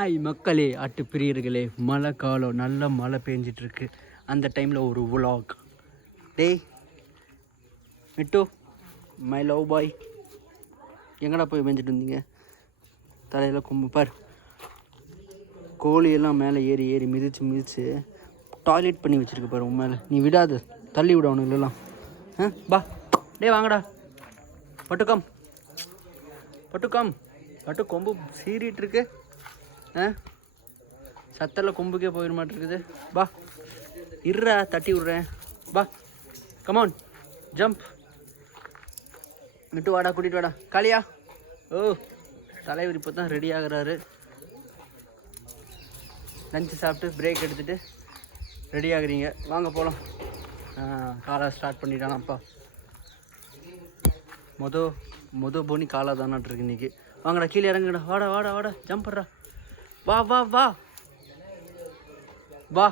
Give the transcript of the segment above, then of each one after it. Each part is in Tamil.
ஹாய் மக்களே அட்டு பிரியர்களே மழை காலம் நல்ல மழை பெஞ்சிட்டு இருக்கு அந்த டைமில் ஒரு விலாக் டேய் மிட்டு மை லவ் பாய் எங்கடா போய் மேய்ஞ்சிட்டு இருந்தீங்க தலையில் கொம்பு பார். கோழியெல்லாம் மேலே ஏறி ஏறி மிதிச்சு மிதிச்சு டாய்லெட் பண்ணி வச்சுருக்கு பாரு உன் மேலே. நீ விடாது. தள்ளி விட அவனுங்களெல்லாம் ஆ பா டே வாங்கடா. பட்டுக்கம். பட்டுக்கம். பட்டு கொம்பு சீறிட்டு இருக்கு ஆ? சத்தரில் கொம்புக்கே போயிட மாட்டிருக்குது. பா. இருடா தட்டி விட்றேன். பா. கமான் ஜம்ப் விட்டு வாடா கூட்டிகிட்டு வாடா. காளியா ஓ. தலைவர் இப்போ தான் ரெடி ஆகுறாரு. லஞ்சு சாப்பிட்டு பிரேக் எடுத்துகிட்டு ரெடி ஆகுறீங்க. வாங்க போகலாம் காலா ஸ்டார்ட் பண்ணிட்டானாப்பா மொதல் மொதல் போனி காலா தானாட்டு இருக்கு வாங்கடா கீழே இறங்குடா வாடா வாடா வாடா. ஜம்ப் பண்ணுறா வா வா வா. வா.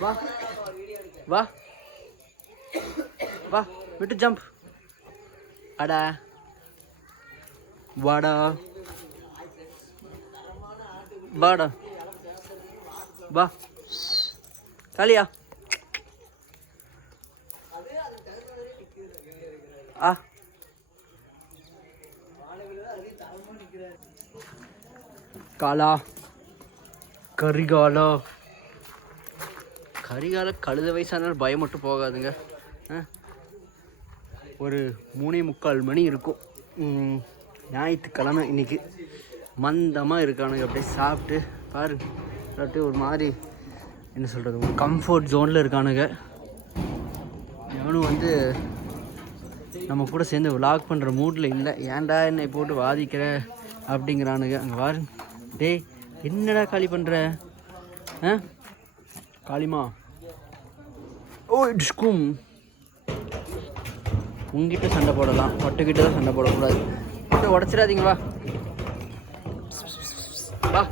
வா. வா. வா விட்டு ஜம்ப் அடா. வாடா. வாடா. வா. காளியா ஆ. காலா கரிகாலா. கரிகால கழுத வயசானாலும் பயம் மட்டும் போகாதுங்க? ஒரு மூணே முக்கால் மணி இருக்கும். ஞாயிற்றுக்கிழமை இன்னைக்கு. மந்தமாக இருக்கானுங்க அப்படியே சாப்பிட்டு பாரு அப்படியே ஒரு மாதிரி என்ன சொல்கிறது ஒரு கம்ஃபர்ட் ஜோனில் இருக்கானுங்க. எவனும் வந்து நம்ம கூட சேர்ந்து விளாக் பண்ணுற மூடில் இல்லை. ஏன்டா என்னை போட்டு வாதிக்கிற? அப்படிங்கிறானுங்க. அங்கே பாரு டேய் என்னடா காலி பண்ணுற ஆ? காளிமா. ஓ இட்ஸ்கும் உங்ககிட்ட சண்டை போடலாம். பட்டுக்கிட்ட தான் சண்டை போடக்கூடாது. பட்டு உடச்சிடாதீங்க வா. வா.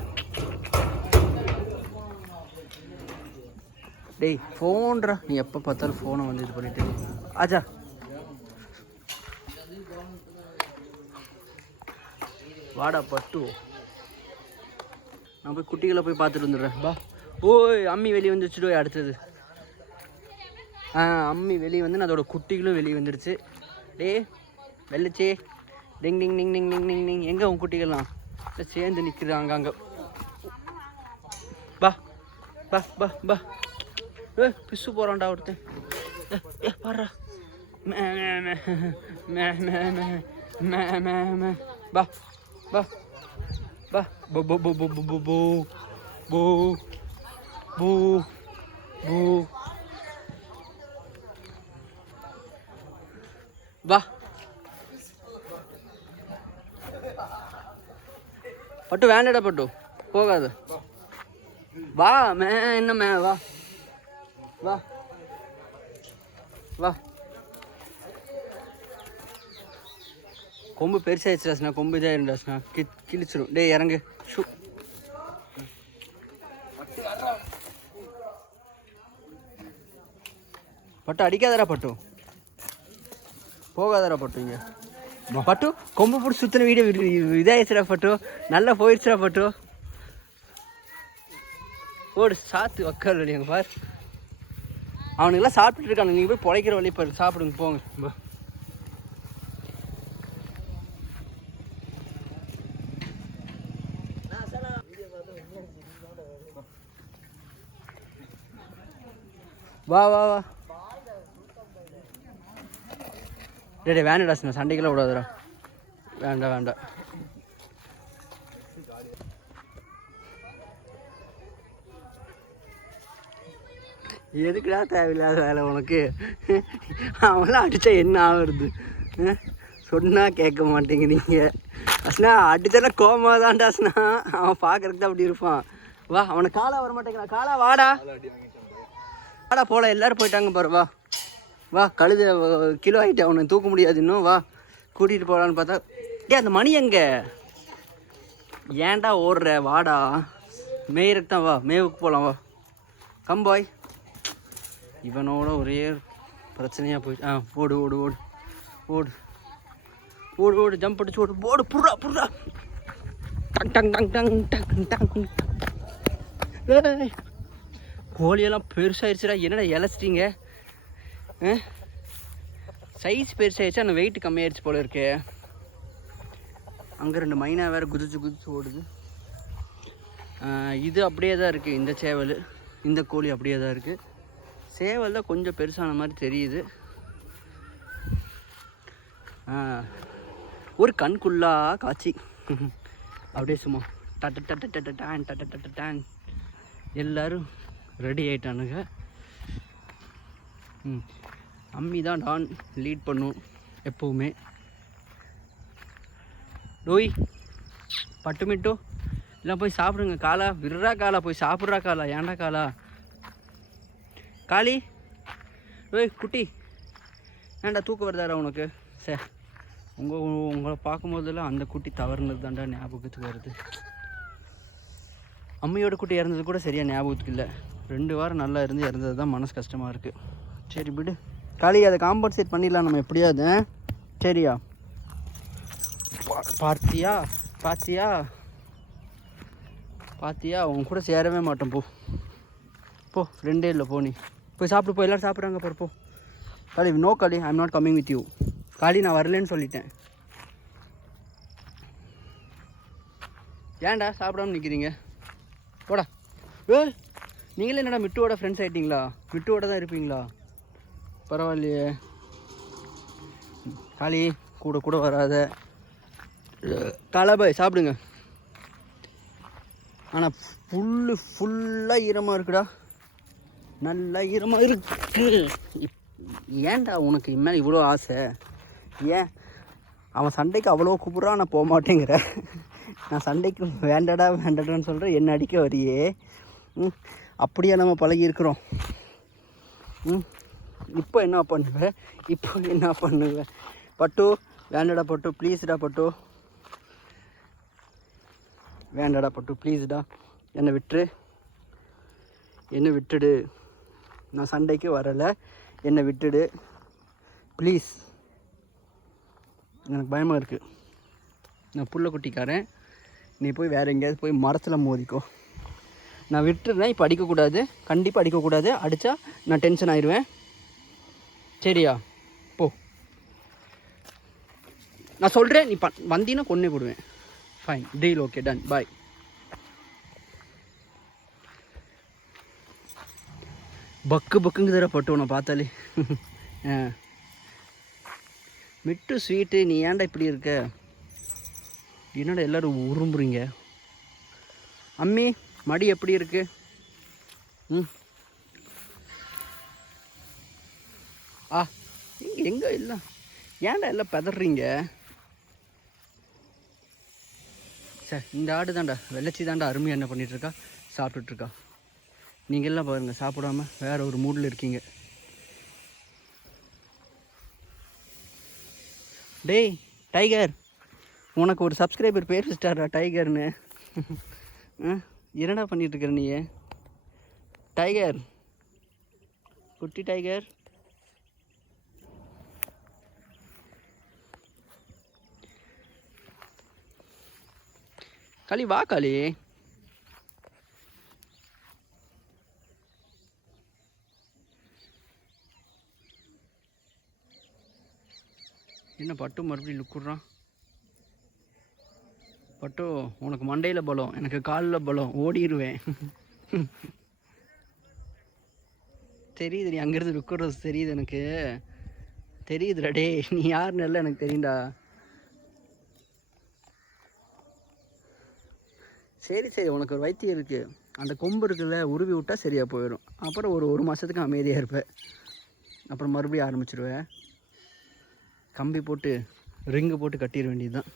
டேய் ஃபோன்றா நீ எப்போ பார்த்தாலும் ஃபோனை வந்து இது பண்ணிட்டு ஆச்சா. வாடா பட்டு. நான் போய் குட்டிகளை போய் பார்த்துட்டு வந்துடுறேன். பா. ஓய் அம்மி வெளியே வந்துருச்சுடோ அடுத்தது. ஆ அம்மி வெளியே வந்து அதோட குட்டிகளும் வெளியே வந்துடுச்சு. டே வெள்ளச்சே. டிங் டிங் டிங் டிங் டிங் டிங். டிங் எங்கே உன் குட்டிகள்லாம்? சேர்ந்து நிற்கிறாங்க அங்கே. பா பா பா பா. ஏ பிசு போகிறான்டா ஒருத்தன். ஏ ஏ பாடுறா. மே மே மே மே மே மே மே மே மே. பா பா. பா போ போ போ போ போ போ போ போ போ வா பட்டு வேண்டடா பட்டு போகாது வா மே என்ன மே வா வா வா கொம்பு பெருசாகிடுச்சுடாஸ்ண்ணா கொம்பு இதாகிருந்தாஸ்ண்ணா கி கிழிச்சிடும் டேய் இறங்கு. ஷூ. பட்டு அடிக்காதடா பட்டு. போகாதடா பட்டு இங்கே. பட்டு கொம்பு போட்டு சுற்றின வீடியோ இதாகிடுச்சுடா பட்டு. நல்லா போயிடுச்சுடா பட்டு. ஓடு சாத்து உக்கார் எங்க பார். அவனுங்கெல்லாம் சாப்பிட்டுட்டு இருக்கானுங்க. நீங்கள் போய் பொழைக்கிற வழி பாரு. சாப்பிடுங்க போங்க. வா வா வா. டே வேண்டடா சின்ன சண்டைக்கெல்லாம் விடாதுடா. வேண்டாம் வேண்டாம். எதுக்குடா தேவையில்லாத வேலை உனக்கு? அவங்களாம் அடித்தா என்ன ஆகுறது? சொன்னால் கேட்க மாட்டேங்கிறீங்க அஸ்னா அடித்தெல்லாம் கோமாக தான்டா அஸ்னா. அவன் பார்க்குறதுக்கு தான் அப்படி இருப்பான். வா அவனை காலா வர மாட்டேங்கிறான். காலா வாடா. வாடா போகலாம் எல்லோரும் போயிட்டாங்க பாரு வா. வா கழுத கிலோ ஆகிட்டு அவனை தூக்க முடியாது இன்னும் வா. கூட்டிகிட்டு போகலான்னு பார்த்தா டேய் அந்த மணி எங்கே? ஏன்டா ஓடுற? வாடா. மேயருக்கு தான் வா. மேவுக்கு போகலாம் வா. கம்பாய் இவனோட ஒரே பிரச்சனையாக போயிட்டு ஆ ஓடு ஓடு ஓடு. ஓடு. ஓடு ஓடு ஜம்ப் அடிச்சு ஓடு. ஓடு புர்றா புர்றா டங் டங் டங் டங் டங் டங். ஏய், கோழியெல்லாம் பெருசாகிடுச்சுடா என்னடா இலச்சிட்டீங்க சைஸ் பெருசாகிடுச்சு ஆனால் வெயிட் கம்மியாயிடுச்சு போல இருக்கு. அங்கே ரெண்டு மைனா வேறு குதிச்சு குதிச்சு ஓடுது. இது அப்படியே தான் இருக்குது இந்த சேவல். இந்த கோழி அப்படியே தான் இருக்குது சேவல் தான் கொஞ்சம் பெருசான மாதிரி தெரியுது. ஒரு கண்குள்ளா காட்சி. அப்படியே சும்மா டட்ட டட்ட டட்ட டேன் டட்ட டட்ட டேன். எல்லோரும் ரெடி ஆயிட்டானுங்க. ம். அம்மி தான் டான் லீட் பண்ணும் எப்போவுமே. டோய் பட்டுமிட்டோ இல்லை போய் சாப்பிடுங்க காலா. விடுறா காலா போய் சாப்பிட்றா காலா ஏன்டா காலா? காளி ஓய் குட்டி. ஏன்டா தூக்கம் வருதாடா உனக்கு? சே உங்கள் உங்களை பார்க்கும்போதெல்லாம் அந்த குட்டி தவறுனது தான்டா ஞாபகத்துக்கு வருது. அம்மையோட குட்டி இறந்தது கூட சரியாக ஞாபகத்துக்கு இல்லை. ரெண்டு வாரம் நல்லா இருந்து இறந்தது தான் மனசு கஷ்டமாக இருக்குது சரி விடு. காளி அதை காம்பன்சேட் பண்ணிடலாம். நம்ம எப்படியாவது சரியா? பார்த்தியா பார்த்தியா பார்த்தியா உன் கூட சேரவே மாட்டோம் போ. போ ஃப்ரெண்டே இல்லை போ நீ. போய் சாப்பிடு போய் எல்லோரும் சாப்பிட்றாங்க பாரு போ. Kali no Kali I'm not coming with you Kali நான் வரலன்னு சொல்லிட்டேன். ஏன்டா சாப்பிடாம நிற்கிறீங்க போடா. ஏ நீங்களே என்னடா மிட்டுவோட ஃப்ரெண்ட்ஸ் ஆகிட்டீங்களா மிட்டுவோட தான் இருப்பீங்களா? பரவாயில்லையே. காளி கூட கூட வராத. காலாபாய் சாப்பிடுங்க. ஆனால் ஃபுல்லு ஃபுல்லாக ஈரமாக இருக்குடா. நல்லா ஈரமாக இருக்கு. ஏன்டா உனக்கு இனிமேல் இவ்வளோ ஆசை? ஏன்? அவன் சண்டைக்கு அவ்வளோ கூப்பிட்றான் நான் போக மாட்டேங்கிற. நான் சண்டைக்கு வேண்டடா வேண்டடான்னு சொல்கிறேன் என்ன அடிக்க வரியே. ம். அப்படியே நம்ம பழகி இருக்கிறோம் இப்போ என்ன பண்ணுவேன் இப்போ என்ன பண்ணுவேன் பட்டு வேண்டடா பட்டு ப்ளீஸ்டா பட்டு. வேண்டடா பட்டு ப்ளீஸ்டா என்னை விட்டுரு. என்னை விட்டுடு. நான் சண்டைக்கு வரலை. என்னை விட்டுடு. ப்ளீஸ் எனக்கு பயமாக இருக்குது நான் புள்ள குட்டிக்காரன். நீ போய் வேறு எங்கேயாவது போய் மரத்தில் மோதிக்கோ. நான் விட்டுருந்தேன். இப்போ அடிக்கக்கூடாது. கண்டிப்பாக அடிக்கக்கூடாது. அடித்தா நான் டென்ஷன் ஆயிடுவேன் சரியா? போ. நான் சொல்கிறேன் நீ ப வந்தீங்கன்னா கொன்னே போடுவேன். Fine deal okay done bye பக்கு பக்குங்க தர பட்டு உன பார்த்தாலே. ஆ. மிட்டு ஸ்வீட்டு நீ ஏன்டா இப்படி இருக்க? என்னடா எல்லோரும் உரும்புறீங்க? அம்மி. மடி எப்படி இருக்கு? ம். ஆ எங்க எங்க இல்லை? ஏன்டா எல்லாம் பதறீங்க? சார் இந்த ஆடு தான்டா வெள்ளச்சி தான்டா அருமையாக என்ன பண்ணிகிட்ருக்கா சாப்பிட்டுட்ருக்கா நீங்கள் எல்லாம் பாருங்க சாப்பிடாம வேறு ஒரு மூடில் இருக்கீங்க. டேய் டைகர். உனக்கு ஒரு சப்ஸ்கிரைபர் பேர் ஸ்டார்டா டைகர்னு. ஆ, என்னடா பண்ணிட்டு இருக்கிற நீ? டைகர். குட்டி டைகர். களி வா களி. என்ன பட்டு மறுபடியும் லுக்குறான்? பட்டு உனக்கு மண்டையில் பலம் எனக்கு காலில் பலம் ஓடிடுவேன் தெரியுது நீ அங்கேருந்து ருக்குறது தெரியுது எனக்கு. தெரியுதுடா டேய் நீ யாருன்னு இல்லை எனக்கு தெரியுண்டா சரி சரி உனக்கு ஒரு வைத்தியம் இருக்குது அந்த கொம்பு இருக்குல்ல உருவி விட்டா சரியாக போயிடும் அப்புறம் ஒரு ஒரு மாதத்துக்கு அமைதியாக இருப்பேன் அப்புறம் மறுபடியும் ஆரம்பிச்சிருவேன் கம்பி போட்டு ரிங்கு போட்டு கட்டிட வேண்டியது தான்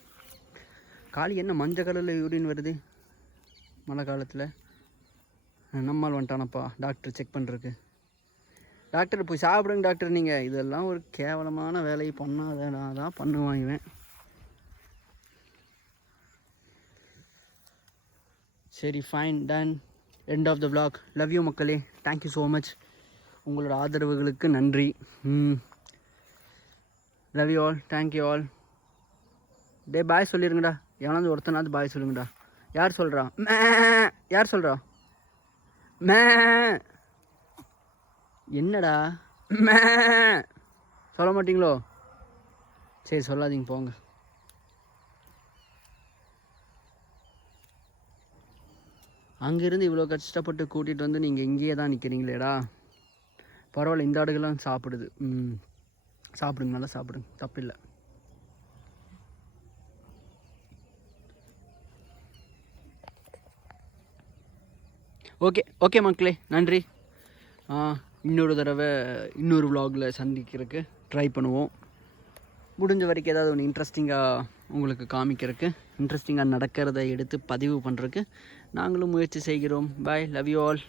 காளி என்ன மஞ்சள் கலரில் யூரின் வருது? மழை காலத்தில். நம்மால் வந்துட்டானப்பா. டாக்டர் செக் பண்ணுறதுக்கு டாக்டர் போய் சாப்பிடுங்க டாக்டர் நீங்கள் இதெல்லாம் ஒரு கேவலமான வேலையை பண்ணாத நான் தான் பண்ணுவாங்குவேன் சரி fine done end of the blog love you மக்களே. தேங்க்யூ ஸோ மச் உங்களோட ஆதரவுகளுக்கு நன்றி. ம். Love you all thank you all day bye சொல்லிடுங்கடா எவனாவது ஒருத்தனாவது பாய் சொல்லுங்கடா. யார் சொல்கிறா மே யார் சொல்கிறா மே. என்னடா? மே. சொல்ல மாட்டீங்களோ? சரி சொல்லாதீங்க போங்க. அங்கேருந்து இவ்வளோ கஷ்டப்பட்டு கூட்டிகிட்டு வந்து நீங்கள் இங்கேயே தான் நிற்கிறீங்களேடா பரவாயில்ல இந்த ஆடுகள்லாம் சாப்பிடுது. ம். சாப்பிடுங்க நல்லா சாப்பிடுங்க. தப்பில்லை. ஓகே ஓகே மக்களே நன்றி. இன்னொரு தடவை இன்னொரு விலாகில் சந்திக்கிறதுக்கு ட்ரை பண்ணுவோம். முடிஞ்ச வரைக்கும் ஏதாவது ஒன்று இன்ட்ரெஸ்டிங்காக உங்களுக்கு காமிக்கிறதுக்கு இன்ட்ரெஸ்டிங்காக நடக்கிறத எடுத்து பதிவு பண்ணுறதுக்கு நாங்களும் முயற்சி செய்கிறோம். Bye love you all